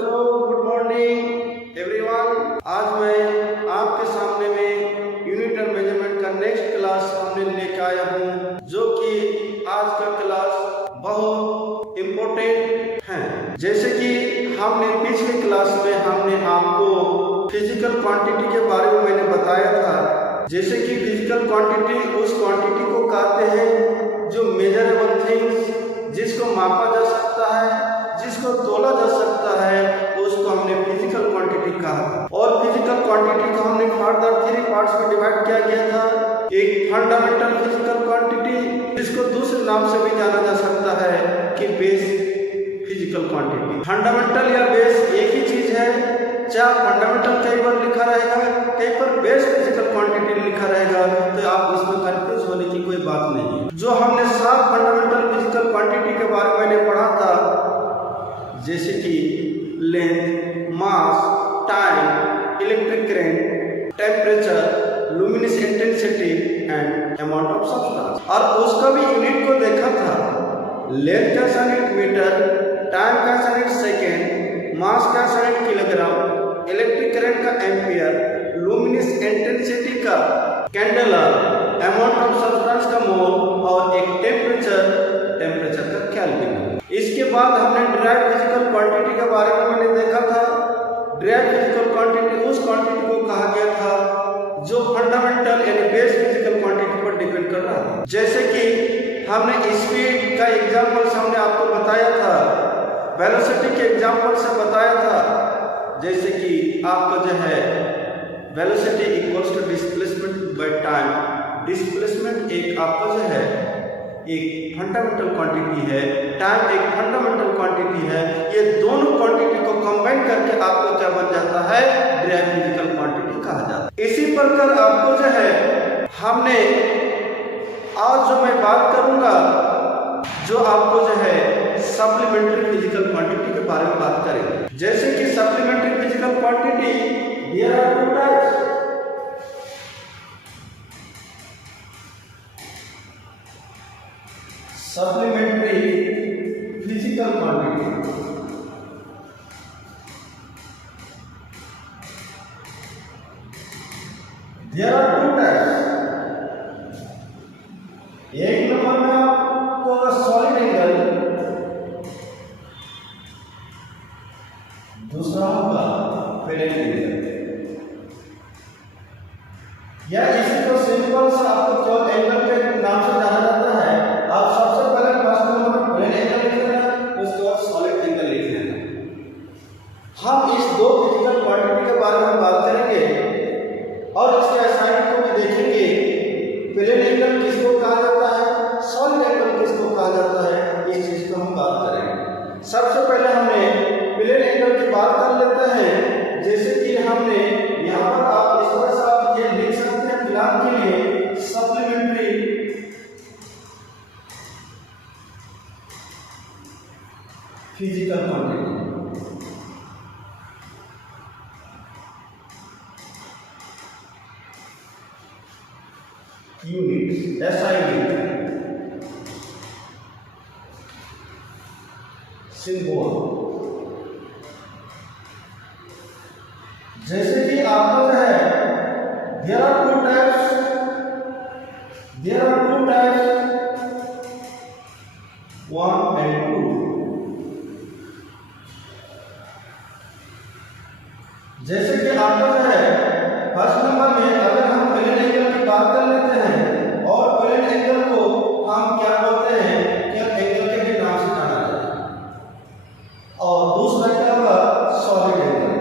बच्चों, good morning everyone. आज मैं आपके सामने में यूनिट एंड मेजरमेंट का नेक्स्ट क्लास सामने लेकर आया हूँ, जो कि आज का क्लास बहुत इम्पोर्टेंट है। जैसे कि हमने पिछले क्लास में हमने आपको फिजिकल क्वांटिटी के बारे में मैंने बताया था। जैसे कि फिजिकल क्वांटिटी उस क्वांटिटी को कहते हैं जो मेजरेबल थिंग्स, जिसको मापा जा सकता है, जिसको तोला जा सकता है, उसको हमने फिजिकल क्वांटिटी कहा। और फिजिकल क्वांटिटी को हमने फर्दर 3 पार्ट्स में डिवाइड किया गया था। एक फंडामेंटल फिजिकल क्वांटिटी, जिसको दूसरे नाम से भी जाना जा सकता है कि बेस फिजिकल क्वांटिटी। फंडामेंटल या बेस एक ही चीज है, चाहे फंडामेंटल कई बार लिखा रहेगा, कहीं पर बेस फिजिकल क्वांटिटी लिखा रहेगा, तो आप इसमें कंफ्यूज होने की कोई बात नहीं है। जो हमने 7 फंडामेंटल फिजिकल क्वांटिटी के बारे में मैंने पढ़ा था, जैसे कि length, mass, time, electric current, temperature, luminous intensity and amount of substance. और उसका भी यूनिट को देखा था। लेंथ का यूनिट मीटर, टाइम का यूनिट सेकेंड, मास का यूनिट किलोग्राम, इलेक्ट्रिक करंट का एम्पियर, लुमिनस इंटेंसिटी का कैंडेला, अमाउंट ऑफ सब्सटेंस का मोल और एक टेम्परेचर का केल्विन। इसके बाद हमने डिराइव्ड फिजिकल क्वांटिटी के बारे में मैंने देखा था। डिराइव्ड फिजिकल क्वांटिटी उस क्वांटिटी को कहा गया था जो फंडामेंटल यानी बेस फिजिकल क्वांटिटी पर डिपेंड कर रहा है। जैसे कि हमने स्पीड का एग्जांपल हमने आपको बताया था, वेलोसिटी के एग्जांपल से बताया था। जैसे कि आपका जो है velocity equals to displacement by time. Displacement एक आपका जो है एक फंडामेंटल क्वांटिटी है, टाइम एक फंडामेंटल क्वांटिटी है। ये दोनों क्वांटिटी को कंबाइन करके आपको क्या बन जाता है, डिराइव्ड फिजिकल क्वांटिटी कहा जाता है। इसी प्रकार आपको जो है हमने आज जो मैं बात करूंगा, जो आपको जो है सप्लीमेंट्री फिजिकल क्वांटिटी के बारे में बात करेंगे। जैसे कि supplementary physical quantity, there are 2 types. Supplementary physical quantity, there are 2 types. एक नंबर में आपको सॉलिड एंगल, दूसरा होगा प्लेन एंगल। या इसी को सिंपल सा आपको जो एंगल के नाम से जाना जाता है, आप सबसे पहले फर्स्ट नंबर पर प्लेन एंगल लिख लेना, उसके बाद सॉलिड एंगल लिख लेना। हम इस 2 फिजिकल क्वांटिटी के बारे में बात करेंगे और इसके असाइनमेंट को भी देखेंगे। प्लेन एंगल किसको कहा जाता है, सॉलिड एंगल किसको कहा जाता है, इस चीज को हम बात करेंगे। सबसे पहले हमें प्लेन एंगल की बात कर लेते हैं। जैसे कि हमने यहाँ पर आप इस तरह से आप ये लिख सकते हैं फिलहाल के लिए, supplementary physical quantity. Unit SI unit, symbol. जैसे कि आपको जो है there are 2 types, one and 2। जैसे कि आपको जो है फर्स्ट नंबर में अगर हम प्लेन एंगल की बात कर लेते हैं, और प्लेन एंगल को हम क्या बोलते हैं, क्या एंगल के नाम से जाना जाता है। और दूसरा क्या होगा, सॉलिड एंगल,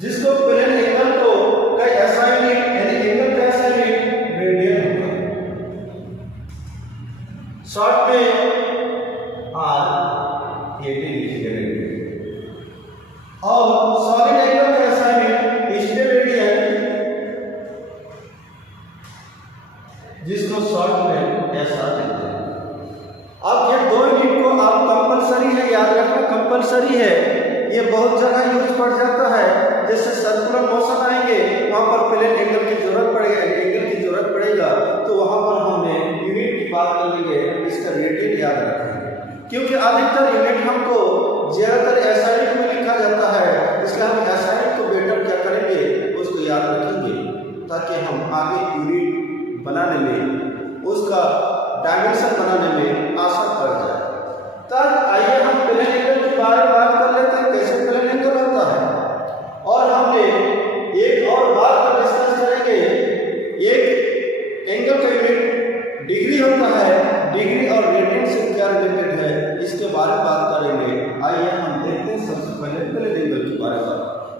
जिसको प्लेन एंगल को का SI यूनिट यानी एंगल का SI यूनिट रेडियन होगा। शॉर्ट में R80 लिखिए। और सॉलिड एंगल का SI यूनिट स्टेप रेडियन, जिसको शॉर्ट में SR लिखते हैं। अब ये 2 यूनिट को आप कंपलसरी है, याद रखना कंपलसरी है। ये बहुत जगह यूज पड़ जाता है, जैसे सर्कुलर मोशन आएंगे वहां पर प्लेन एंगल की जरूरत पड़ेगा, तो वहां पर हमने यूनिट की बात कर लेंगे, इसका रेडियन याद रखेंगे। क्योंकि अधिकतर यूनिट हमको आज बात करेंगे। आइए हम देखते हैं सबसे पहले प्लेन एंगल के बारे में।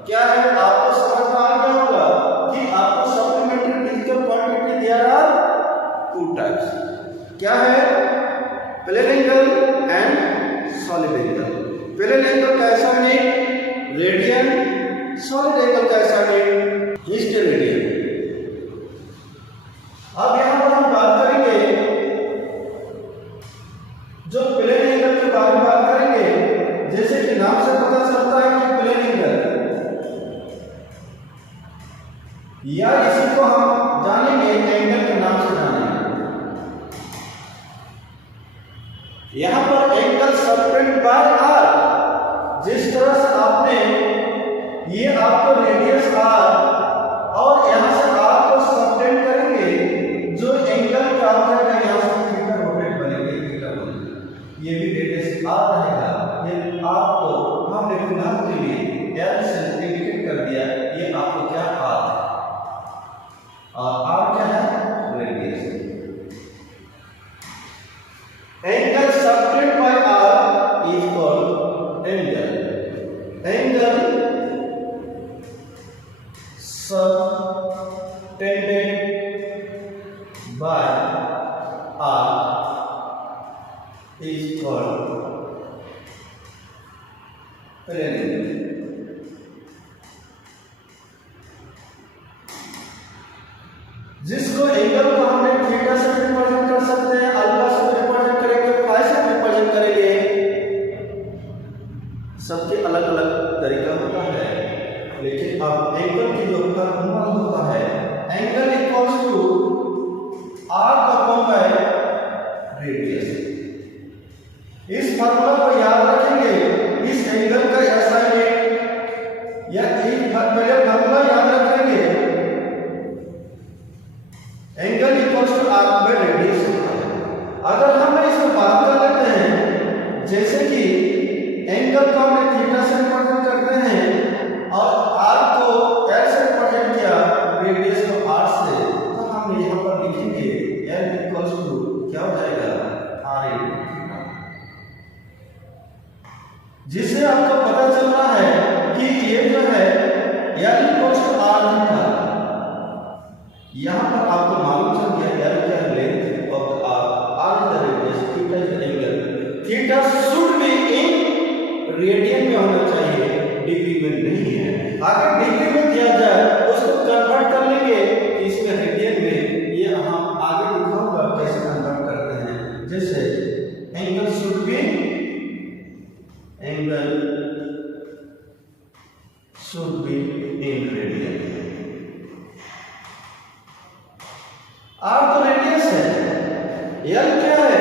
क्या है, आपको समझ में आ गया होगा कि आपको supplementary physical quantity there are two types. क्या है, plane angle and solid angle. Plane angle कैसा है, रेडियन। सॉलिड एंगल कैसा है, हिस्टेरेडियन। अब यहां पर हम बात करेंगे, जो प्लेन एंगल के बारे में बात करेंगे, जैसे कि नाम से पता चलता है कि प्लेन एंगल, या इसी को हम जानेंगे एंगल के नाम से जानेंगे। यहां पर एंगल सबटेंड बाय आर, जिस तरह से आपने ये आपको रेडियस आर और यहां से आर को सबटेंड करेंगे, जो एंगल क्या हो जाएगा, यहां से थीटा रोटेट बनेगा, थीटा बनेगा, ये भी रेडियस आर रहेगा। ये आर को हमने फिलहाल के लिए एल से इंडिकेट कर दिया, ये आपको क्या आर है, और आर क्या है, radius. Angle subtended by R is called angle. Angle subtended by R is called plane angle. जिसको एंगल को हमने थीटा से रिप्रेजेंट कर सकते हैं, अल्फा से रिप्रेजेंट करेंगे, फाई से रिप्रेजेंट करेंगे। सबके अलग अलग तरीका होता है, लेकिन अब एंगल की जो फॉर्मूला होता है, angle equals to R upon by radius. इस फॉर्मूला को याद रखेंगे। इस एंगल का असाइनमेंट या एक पहले फॉर्मूला याद रखेंगे, angle equals to R by radius होता है। अगर हम इसको बात कर लेते हैं, जैसे कि एंगल को हमने थीटा से रिप्रेजेंट करते हैं और आर को एल से रिप्रेजेंट किया, रेडियस को आर से, तो हम यहां पर लिखेंगे एल इक्वल्स टू क्या हो जाएगा, आर इनटू थीटा। जिससे आपको पता चल रहा है कि ये जो है L equals to R theta. यहां पर आपको मालूम चल गया एल क्या है, length of the R is the radius, theta is the angle. Theta should be in radian में होना चाहिए, डिग्री में नहीं है। अगर डिग्री में दिया जाए उसको कन्वर्ट कर लेंगे इसमें रेडियन में, ये हम आगे दिखाऊंगा कैसे कन्वर्ट करते हैं। जैसे angle should be in radian. R तो रेडियस है, एल क्या है,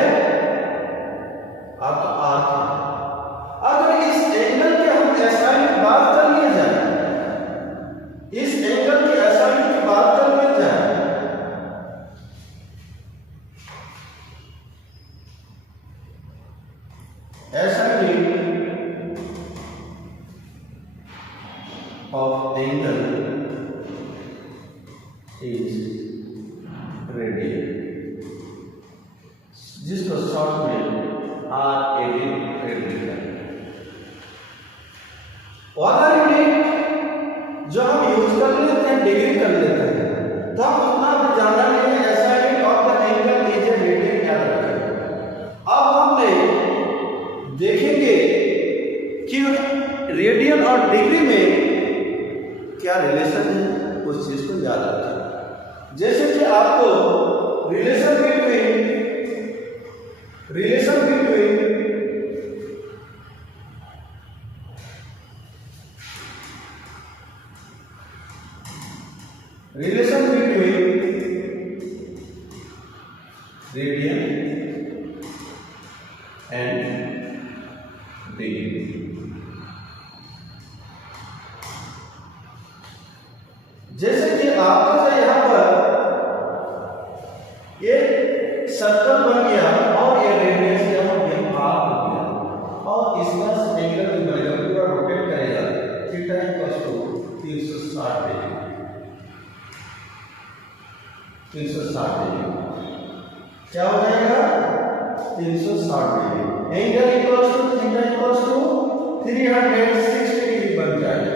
आर तो आर है। अगर इस एंगल के हम एसाइन की बात कर लिया जाए, इस एंगल की एसाइन की बात कर लिया जाए, assign of angle is radian, जिसको शॉर्ट में आर रेडियन। अगर यूनिट जो हम यूज कर लेते हैं डिग्री कर लेते हैं, तो हम उतना भी जानना नहीं है। Assign of the angle is radian याद रखें। अब हमने देखेंगे कि रेडियन और डिग्री में क्या रिलेशन है, उस चीज को याद रखें। जैसे कि आपको relation between relation between radian and degree. जैसे कि आपको से यहां पर ये सर्कल बन गया और ये रेडियस यहां पे आर हो गया, और इसका एंगल जो बनेगा पूरा रोटेट करेगा, theta equals to 360 degree. 360 degree क्या हो जाएगा, 360 degree. Angle equals to theta equals to 360 degree बन जाएगा।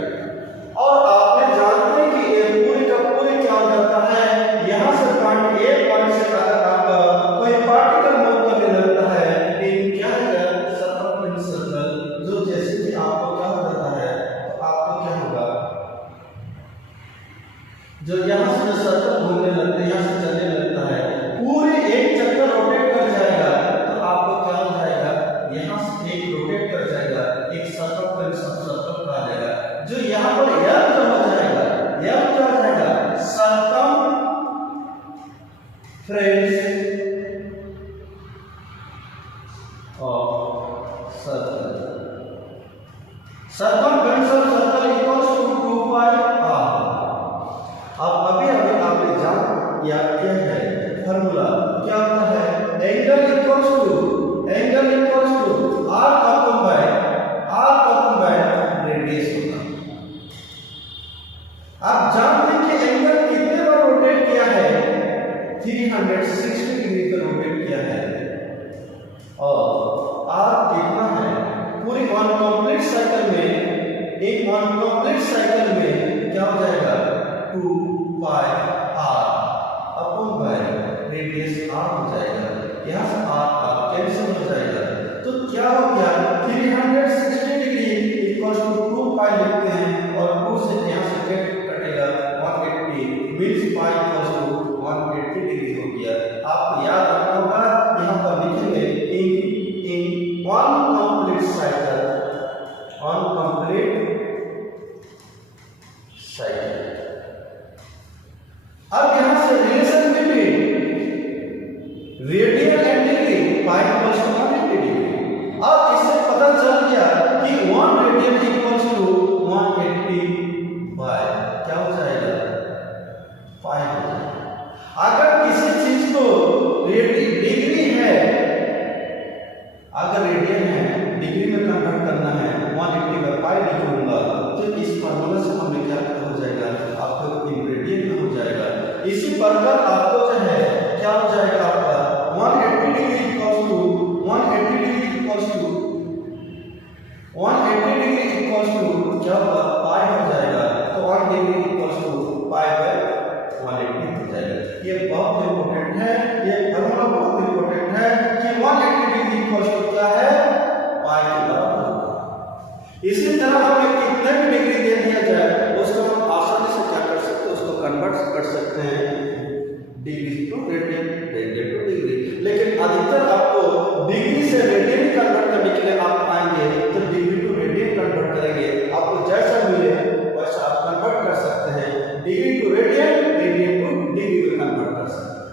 और आपने जानते हैं कि ये पूरी का पूरी क्या हो जाता है, यहाँ से पॉइंट ए पॉइंट से अगर आपका कोई पार्टिकल मूव करने लगता है इन क्या है सर्कल, जो जैसे कि आपको क्या हो जाता है, तो आपको क्या होगा, जो यहाँ से जो सर्कल घूमने लगते हैं, यहाँ से चलने लगता है, पूरे एक चक्कर रोटेट कर जाएगा, तो आपको क्या हो जाएगा, यहाँ से एक रोटेट कर जाएगा, एक सर्कल पर सर्कल आ जाएगा, जो यहाँ पर यह जो हो जाएगा, यह क्या हो जाएगा, circumference of circle, circumference of circle equals to 2 pi r। अब अभी आपने जान या क्या है फार्मूला क्या होता है, angle equals to r upon by radius होगा। आप जानते हैं कि एंगल कितने बार रोटेट किया है, 360 डिग्री पर रोटेट किया है, और r कितना है, पूरी वन कंप्लीट साइकिल में, एक वन कंप्लीट साइकिल में क्या हो जाएगा, 2 pi r upon by radius r हो जाएगा। यहाँ से r कैंसिल हो जाएगा, तो क्या हो गया, 360 डिग्री इक्वल्स टू 2 पाई लिखते हैं, और 2 से यहाँ से कटेगा 180 means pi equals to 180 degree हो गया। आपको याद रखना होगा, यहाँ पर लिखेंगे इन वन कंप्लीट साइकिल, अब यहाँ से relation between radian and degree pi equals to 180 degree. अब इससे पता चल गया कि 1 रेडियन इक्वल्स टू 180 बाय क्या हो जाएगा, पाई हो जाएगा। अगर किसी चीज को डिग्री है, अगर रेडियन है, डिग्री में कन्वर्ट करना है, 180 बाय पाई लिखूंगा, तो इस फार्मूला से हमें क्या हो जाएगा, आपको रेडियन में हो जाएगा। इसी प्रकार आपको जो है क्या हो जाएगा, आपका 180 degree equals to 180 degree equals to 180 degree equals to क्या होगा, पाई हो जाएगा, तो 1 degree equals to pi by 180 हो जाएगा। ये बहुत इंपॉर्टेंट है, ये फार्मूला बहुत इंपॉर्टेंट है कि 180 डिग्री इक्वल्स टू क्या है, पाई के बराबर। इसी तरह हमें कितने भी डिग्री दे दिया जाए, उसको हम आसानी से क्या कर सकते हैं, उसको कन्वर्ट कर सकते हैं degree to radian, radian to degree. लेकिन अधिकतर आपको डिग्री से रेडियन कन्वर्ट करने के लिए आप आएंगे तो डिग्री टू रेडियन कन्वर्ट करेंगे, आपको जैसा मिले वैसा आप कन्वर्ट कर सकते हैं, degree to radian, radian to degree में कन्वर्ट कर सकते हैं।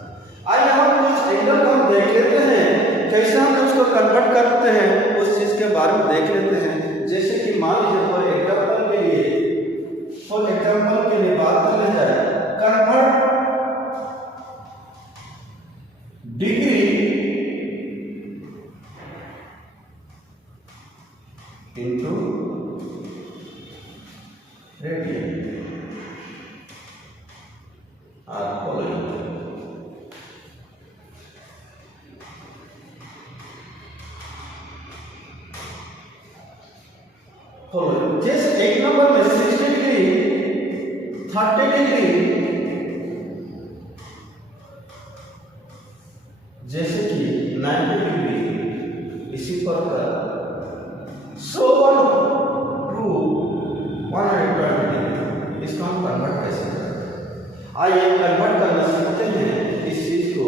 आइए हम कुछ एंगल हम देख लेते हैं, कैसे हम उसको कन्वर्ट करते हैं, उस चीज के बारे में देख लेते हैं। जैसे कि मान लीजिए फॉर एग्जाम्पल के लिए बात कर जाए, कन्वर्ट डिग्री इनटू रेडियन, जैसे एक नंबर में 60 डिग्री 30 डिग्री, जैसे कि 90 डिग्री, इसी प्रकार सो वन टू 120 डिग्री, इसको हम कन्वर्ट कैसे करें, आइए कन्वर्ट करना सीखते हैं। इस चीज को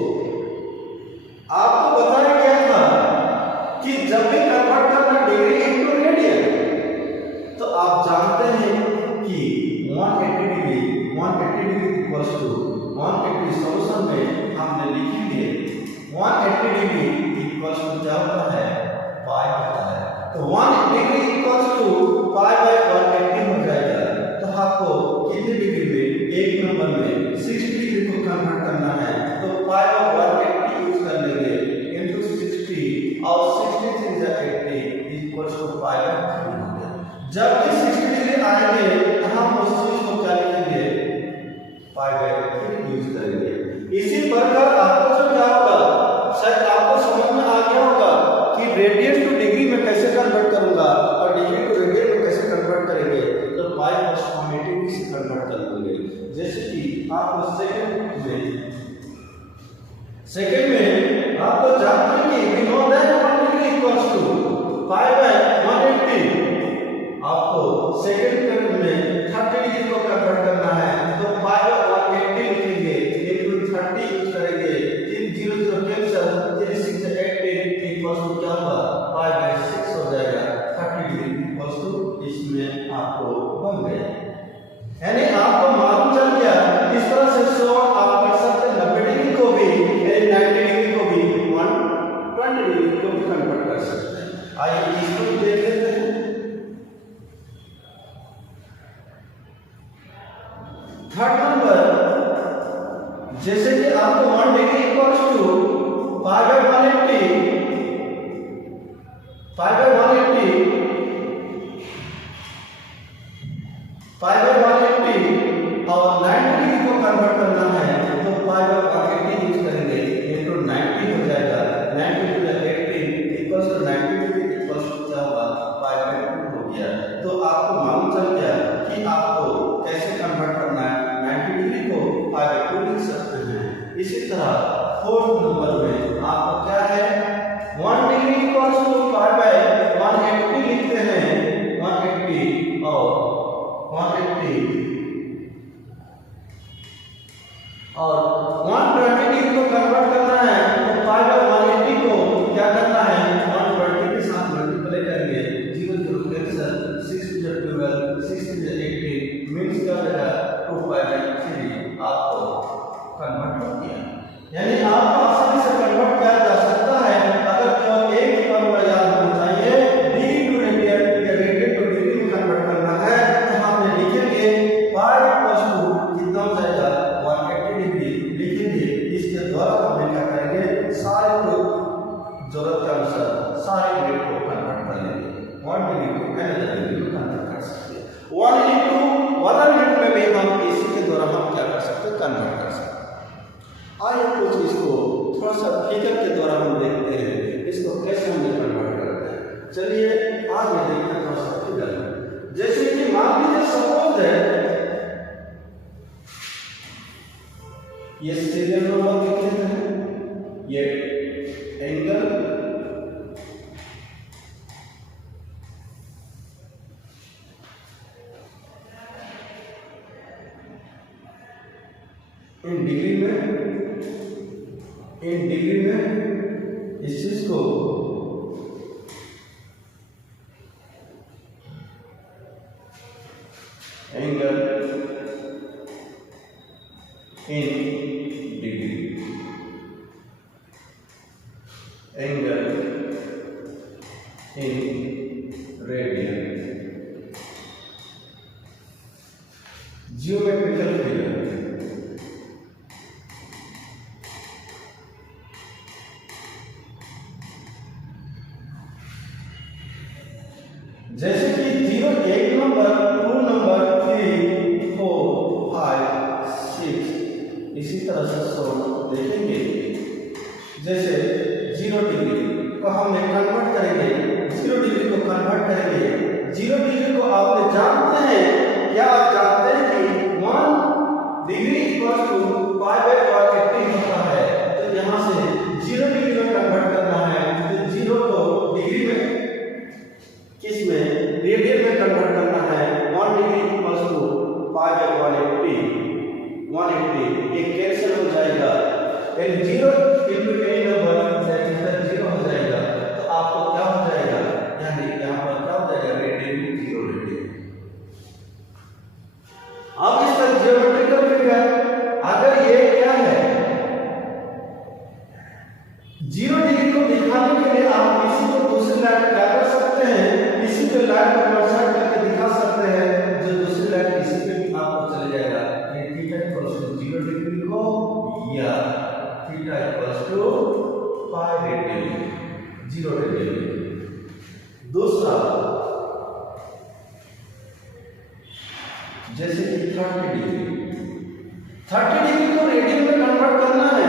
आपको बताया गया था कि जब भी कन्वर्ट करना डिग्री इनटू रेडियन, तो आप जानते हैं कि 180 डिग्री इक्वल्स टू 180 सॉल्यूशन में हमने लिखेंगे 180 डिग्री इक्वल्स टू क्या होता है, पाई होता है, तो 1 degree equals to pi by 180 हो जाएगा। तो आपको कितने डिग्री में, एक नंबर में 60 डिग्री को कन्वर्ट करना है, तो पाई बाय 180 यूज कर लेंगे इनटू 60, और 60 से 80 इक्वल्स टू पाई बाय 3 हो गया। जब भी 60 डिग्री आएंगे तो हम उस चीज को क्या लिखेंगे, पाई बाय 3 यूज करेंगे। इसी प्रकार आपको जो क्या होगा, शायद आपको समझ में आ गया होगा कि रेडियन बन गया। यानी आपको मालूम चल गया इस तरह से सो आप कर सकते 90 डिग्री को भी, यानी 90 डिग्री को भी 120 डिग्री को भी कन्वर्ट कर सकते हैं। आइए इसको भी देख लेते हैं। थर्ड नंबर, जैसे कि आपको 1 degree equals to pi by 180, pi by 180 और 90 डिग्री को कन्वर्ट करना है तो पाई बाय 180 यूज करेंगे, इनटू 90 हो जाएगा। 90 to 80 equals to 90 degree equals to क्या होगा, पाई बाय 2 हो गया। तो आपको मालूम चल गया कि आपको कैसे कन्वर्ट करना है। 90 डिग्री को पाई बाय 2 लिख सकते हैं। इसी तरह फोर्थ नंबर में आपको क्या है, 1 degree equals to pi by 180 लिखते हैं, 180 और 120 डिग्री को कन्वर्ट करना है तो पाई बाय 180 को क्या करना है, 120 के साथ मल्टीप्लाई करेंगे। 0 0 कैंसिल, 6 to 12, 6 to 18 मींस क्या होगा 2 पाई बाय 3 आपको कन्वर्ट हो गया। यानी आप आसानी से कन्वर्ट किया जा सकता है। अगर केवल एक फॉर्मूला याद होना चाहिए, डिग्री टू रेडियन या रेडियन टू डिग्री में कन्वर्ट करना है तो हम लिखेंगे पाई इक्वल्स टू कितना हो जाएगा 180 डिग्री लिखेंगे। इसके द्वारा हम क्या करेंगे, सारे को जरूरत के अनुसार सारे ग्रेड को कन्वर्ट कर लेंगे। 1 डिग्री को अनदर डिग्री में कन्वर्ट कर सकते हैं। 1 into 100 में भी हम इसी के द्वारा हम क्या कर सकते हैं, कन्वर्ट कर सकते हैं। आइए कुछ इसको थोड़ा सा फिगर के द्वारा हम देखते हैं इसको कैसे हम कन्वर्ट करते हैं। चलिए आगे देखते हैं थोड़ा सा फिगर। जैसे कि मान लीजिए सपोज है ये सीरियल नंबर लिख लेते हैं, ये एंगल इन डिग्री में इस चीज को angle in degree, angle in radian, geometrical figure. जैसे कि 0 1 नंबर, 2 नंबर, 3 4 5 6 इसी तरह से सॉल्व देखेंगे। जैसे 0 डिग्री को हमने कन्वर्ट करेंगे, 0 डिग्री को कन्वर्ट करेंगे। 0 डिग्री को आपने जानते हैं, क्या आप जानते हैं कि 1 degree equals to pi by 180 होता है। तो यहाँ से 0 डिग्री में कन्वर्ट करना है तो 0 को डिग्री में किस में, रेडियन में कन्वर्ट करना है। 1 degree equals to pi by 180 ये कैंसिल हो जाएगा। And 0 into any number that is 0 हो जाएगा। तो आपको क्या हो जाएगा, यानी यहाँ पर क्या हो जाएगा, रेडियन 0 रेडियन। अब इसका जियोमेट्रिकल फिगर अगर ये क्या है, 0 डिग्री को दिखाने के लिए आप इसी को दूसरी लाइन क्या कर सकते हैं, इसी पे लाइन को कन्वर्ट करके दिखा सकते हैं। जो दूसरी लाइन इसी पे भी आपको चले जाएगा। ये थीटा इक्वल्स टू 0 डिग्री को या theta equals to pi radian 0 radian. दूसरा जैसे कि 30 डिग्री को रेडियन में कन्वर्ट करना है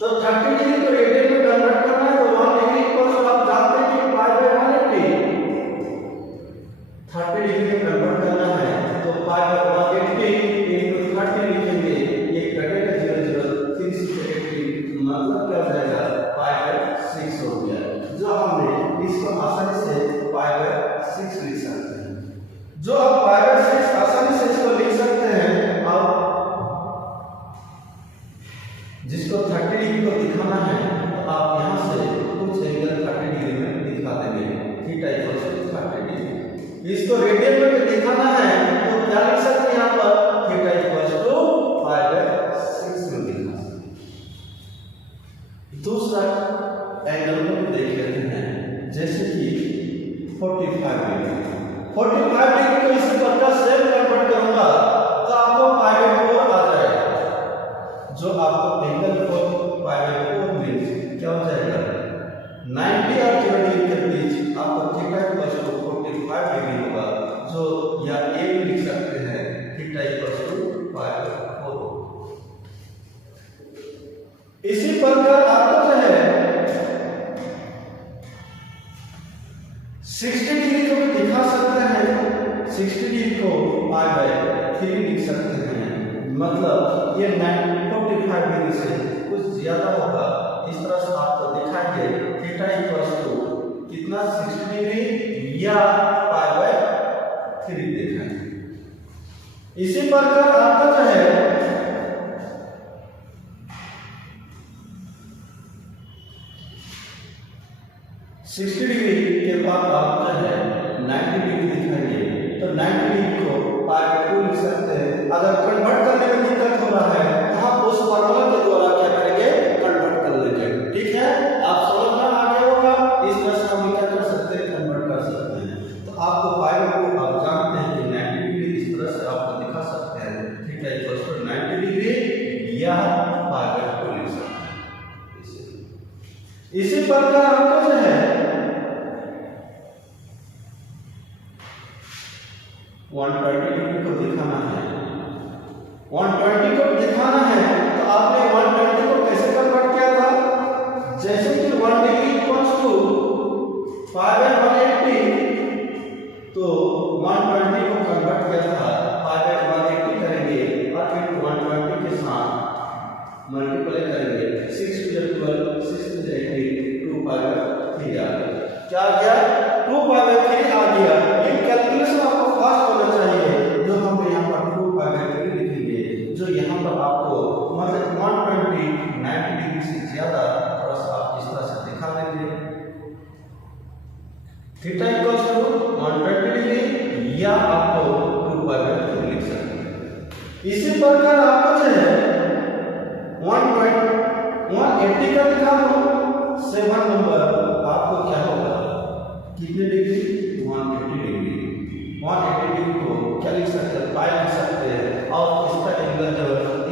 तो 30 डिग्री को रेडियन में कन्वर्ट करना है तो 1 डिग्री इक्वल्स टू आप जानते हैं कि पाई बाय 180। 30 डिग्री में कन्वर्ट करना है तो पाई बाय 180 into 30 लिखेंगे। ये कटेगा 0 0 3 6 80 मतलब क्या हो जाएगा, पाई बाय 6 हो गया। जो हमने इसको आसानी से पाई बाय 6 लिख सकते हैं। जो आप पाई बाय 6 आसानी से इसको लिख सकते हैं। अब जिसको 30 डिग्री को दिखाना है तो आप यहाँ से कुछ एंगल 30 डिग्री में दिखा देंगे। Theta equals to 30 degree. इसको रेडियन में दिखाना है तो क्या लिख सकते हैं यहाँ पर थीटा इक्वल्स टू 5/6 में लिखना। दूसरा एंगल को देख लेते हैं, जैसे कि 45 डिग्री। 45 डिग्री को इसी प्रकार से कन्वर्ट करूंगा तो आपको π/4 आ जाएगा, जो आपको एंगल को π/4 मींस क्या हो जाएगा 90 और 0 डिग्री के बीच आपको थीटा इक्वल्स टू 45 डिग्री होगा, जो या ए भी लिख सकते हैं थीटा इक्वल्स टू π/4। इसी प्रकार आपको जो है 60 डिग्री को भी दिखा सकते हैं। 60 डिग्री को π/3 लिख सकते हैं, मतलब ये 45 डिग्री से कुछ ज्यादा होगा। इस तरह से आपको दिखाएंगे थीटा इक्वल्स टू कितना 60 डिग्री या π/3 दिखाएंगे। इसी प्रकार आपका जो है 60 डिग्री के बाद आप जो है 90 डिग्री दिखाएंगे तो 90 डिग्री को π/2 लिख सकते हैं। अगर कन्वर्ट करने में दिक्कत हो रहा है तो हम उस फार्मूला के द्वारा क्या करेंगे कन्वर्ट कर लेंगे। ठीक है, आप समझ में आ गया होगा। इस तरह से हम क्या कर सकते हैं कन्वर्ट कर सकते हैं। तो आपको π/2 आप जानते हैं कि 90 डिग्री इस तरह से आपको दिखा सकते हैं थीटा इक्वल्स टू 90 डिग्री या π/2 लिख सकते हैं। इसी प्रकार आपको जो है 120 डिग्री को दिखाना है। 120 को दिखाना है तो आपने 120 को कैसे कन्वर्ट किया था, जैसे कि 1 डिग्री इक्वल्स टू 5/180 तो 120 को कन्वर्ट किया था 5/180 करेंगे और फिर 120 के साथ मल्टीप्लाई करेंगे। 6 to the 12 6 to the 18 2/3 आ गया। क्या आ गया 2/3 आ गया। ये कैलकुलेशन आपको फास्ट होना चाहिए, जो हम यहाँ पर 2/3 लिखेंगे, जो यहाँ पर आपको मतलब 120 90 डिग्री से ज्यादा थोड़ा सा आप इस तरह से दिखा देंगे। थीटा इक्वल्स टू 120 डिग्री या आपको 2/3 लिख सकते हैं। इसी प्रकार आपको जो है 180 का दिखा दो 7 नंबर आपको क्या होगा कितने डिग्री 180 डिग्री। 180 डिग्री को क्या लिख सकते हैं पाई लिख सकते हैं और इसका एंगल जो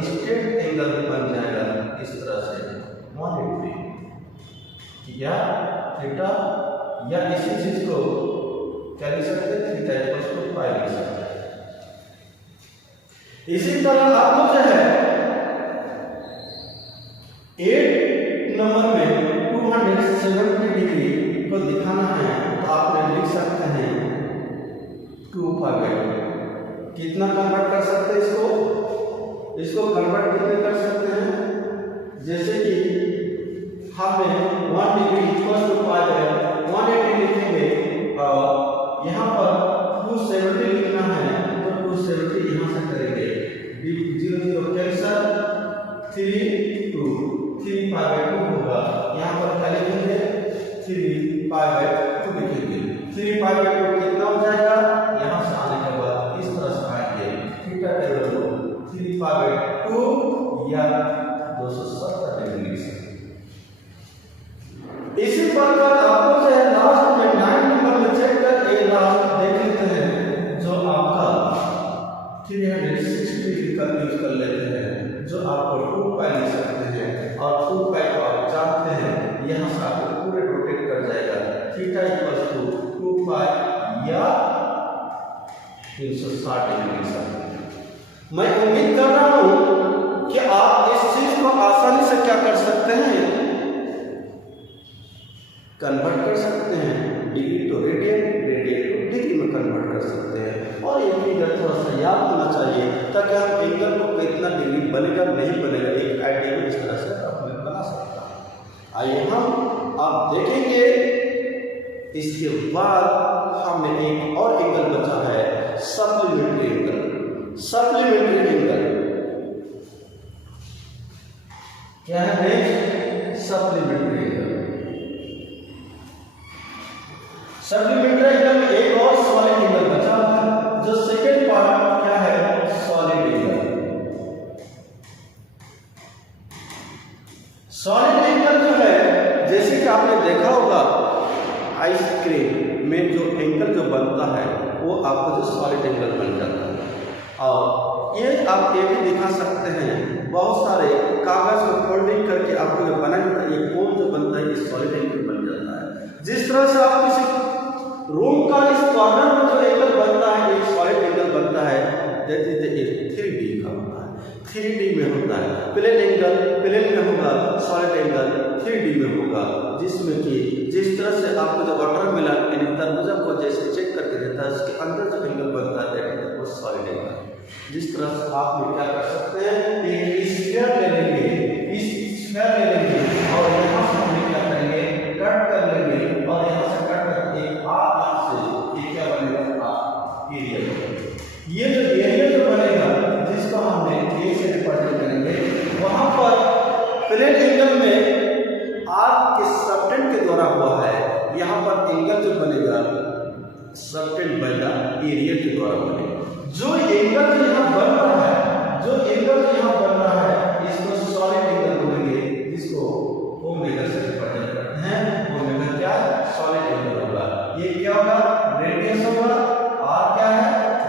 स्ट्रेट एंगल बन जाएगा इस तरह से 180 या थीटा या इसी चीज को क्या लिख सकते हैं थीटा इक्वल्स टू पाई लिख सकते हैं। इसी तरह आपको जो है 8 नंबर में 270 डिग्री को दिखाना है तो आपने लिख सकते हैं 2/2। कितना कन्वर्ट कर सकते हैं इसको कन्वर्ट कितने कर सकते हैं, जैसे कि हमें 1 डिग्री इक्वल्स टू 180 लिखेंगे और यहाँ पर 270 लिखना है तो 270 यहाँ से करेंगे 0 0 कैंसिल 3 2 3/2 होगा। यहाँ पर क्या लिखेंगे 3/2 लिखेंगे। 3/2 कितना हो जाएगा, यहाँ से आने के बाद इस तरह से आएंगे थीटा टेबल को 3/2 या 270 डिग्री लिख सकते हैं। इसी प्रकार आपको जो है लास्ट में 9 नंबर में चेक कर एक लास्ट देख लेते हैं, जो आपका 360 डिग्री का यूज कर लेते हैं, जो आपको 2π लिख सकते हैं और 2π को आप जानते हैं यहाँ से आपको पूरे रोटेट कर जाएगा थीटा इक्वल्स टू 2π या 360 डिग्री लिख सकते हैं। मैं उम्मीद कर रहा हूँ कि आप इस चीज को आसानी से क्या कर सकते हैं कन्वर्ट कर सकते हैं। डिग्री तो रेडियन रेडियन को डिग्री में कन्वर्ट कर सकते हैं और ये फिगर थोड़ा सा याद होना चाहिए ताकि हम एंगल को कितना डिग्री बनेगा नहीं बनेगा एक आइडिया में इस तरह से अपने बना सकता है। आइए हम आप देखेंगे इसके बाद हमें एक और एंगल बचा है सप्लीमेंट्री एंगल। सप्लीमेंट्री एंगल क्या है next supplementary angle. Supplementary angle में एक और सॉलिड एंगल बचा हुआ है। जो सेकेंड पार्ट क्या है, सॉलिड एंगल। सॉलिड एंगल जो है, जैसे कि आपने देखा होगा आइसक्रीम में जो एंगल जो बनता है वो आपको जो सॉलिड एंगल बन जाता है। और ये आप ये भी दिखा सकते हैं, बहुत सारे कागज को फोल्डिंग करके आपको जो बना जाता है, ये कोन जो बनता है ये सॉलिड एंगल बन जाता है। जिस तरह से आप किसी रूम का इस कॉर्नर में जो एंगल बनता है, एक सॉलिड एंगल बनता है, दैट इज द 3D का होता है, 3D में होता है। प्लेन एंगल प्लेन में होगा, सॉलिड एंगल 3D में होगा, जिसमें कि जिस तरह से आपको जो वाटरमेलन यानी तरबूजा को जैसे चेक करके देता है, उसके अंदर जो एंगल बनता है that is the solid angle. जिस तरह से आप क्या कर सकते हैं, एक स्फीयर ले लेंगे, इस स्फीयर ले लेंगे और यहाँ से हम क्या करेंगे, कट कर लेंगे और यहाँ से कट करके यहाँ से ये क्या बनेगा, एरिया बनेगा। ये जो एरिया जो बनेगा जिसको हमने ए से रिप्रेजेंट करेंगे, वहाँ पर प्लेन एंगल में आर्क के सबटेंड के द्वारा हुआ है, यहाँ पर एंगल जो बनेगा सबटेंड बाय द एरिया के द्वारा बनेगा। जो एंगल यहाँ बन रहा है, जो एंगल यहाँ बन रहा है, इसको सॉलिड एंगल बोलेंगे, जिसको ओमेगा से रिप्रेजेंट करते हैं। ओमेगा क्या है, सॉलिड एंगल होगा। ये क्या होगा, रेडियस होगा, आर क्या है,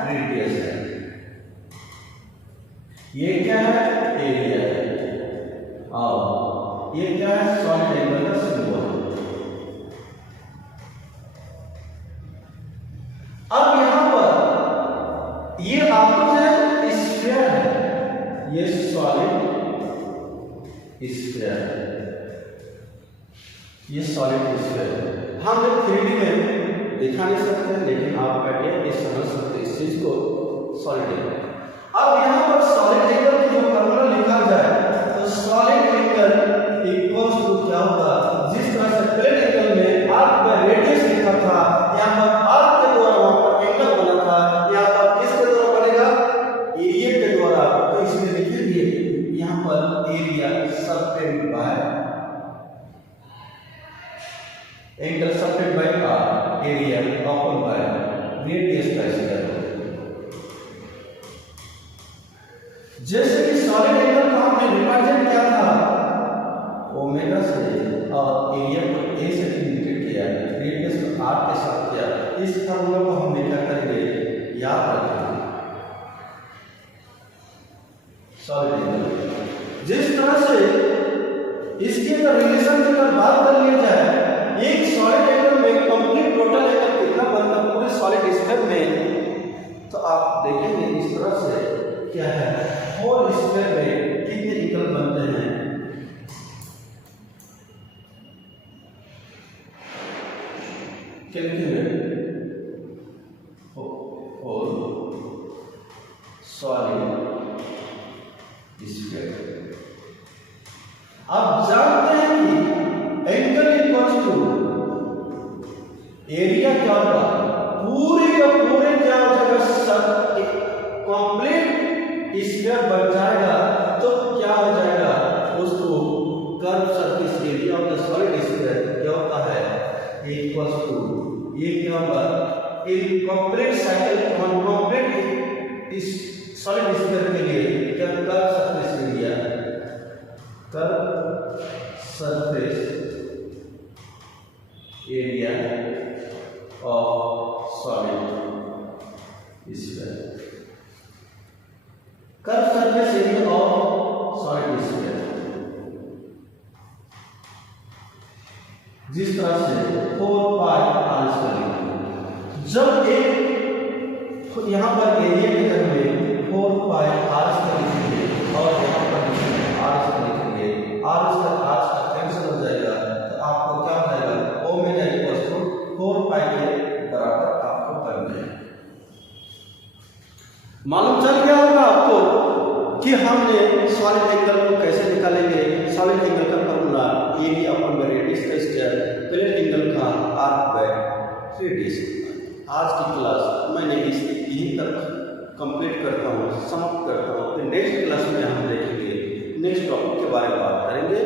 रेडियस है, ये क्या है, एरिया है, और ये क्या है, सॉलिड एंगल का सिंबल। अब यहां पर ये आपको जो स्फीयर है, ये सॉलिड स्फीयर है, ये सॉलिड स्फीयर है। हम लोग 3D में दिखा नहीं सकते, लेकिन आप बैठे ये समझ सकते इस चीज को, सॉलिड एंगल। अब यहाँ पर सॉलिड एंगल की जो फॉर्मूला लिखा जाए तो सॉलिड एंगल इक्वल्स टू क्या होगा, जिस तरह से प्लेन एंगल में आर्क बाय रेडियस लिखा था, यहाँ पर आर्क के द्वारा वहां पर एंगल बना था, यहाँ पर किसके द्वारा बनेगा, एरिया के द्वारा। तो इसमें लिखेंगे यहाँ पर area subtended by angle subtended by R, area upon by radius का स्क्वायर। जैसे कि सॉलिड एंगल को हमने रिप्रेजेंट किया था ओमेगा से और एरिया को ए से इंडिकेट किया, रेडियस को आर के साथ किया, इस फॉर्मूला को हम क्या करेंगे, याद रखेंगे। सॉलिड एंगल जिस तरह से इसके रिलेशन की अगर बात कर लिया जाए, एक सॉलिड एंगल में कंप्लीट टोटल एंगल कितना बनता है पूरे सॉलिड स्फीयर में, तो आप देखेंगे इस तरह से क्या है, होल स्फीयर में कितने एंगल बनते हैं, कैलकुलेट होल सॉलिड स्फीयर। आप जानते हैं कि एंगल इक्वल्स टू एरिया क्या होगा, पूरे का पूरे क्या हो जाएगा, कंप्लीट स्फीयर बन जाएगा, तो क्या हो जाएगा, उसको curve surface area of the solid sphere क्या होता है, इक्वल्स टू, ये क्या होगा, इन कंप्लीट साइकिल कंप्लीट इस सॉलिड स्फीयर के लिए क्या curve surface area, curve surface area of solid sphere, curve surface area of solid sphere. जिस तरह से 4 पाई आर स्क्वायर, जब एक यहाँ पर एरिया की जगह में 4 पाई आर स्क्वायर लिखेंगे और यहाँ पर आर स्क्वायर लिखेंगे, आर स्क्वायर कैंसिल हो जाएगा, तो आपको क्या हो जाएगा, ओमेगा इक्वल्स टू 4 पाई के बराबर आपको बन जाएगा। मालूम चल गया होगा आपको कि हमने सॉलिड एंगल को कैसे निकालेंगे। सॉलिड एंगल का फॉर्मूला एरिया अपॉन रेडियस का स्क्वायर, प्लेन एंगल का आर्क बाय रेडियस। आज की क्लास मैंने इस यहीं तक कंप्लीट करता हूँ, समाप्त करता हूँ। फिर नेक्स्ट क्लास में हम देखेंगे, नेक्स्ट टॉपिक के बारे में बात करेंगे।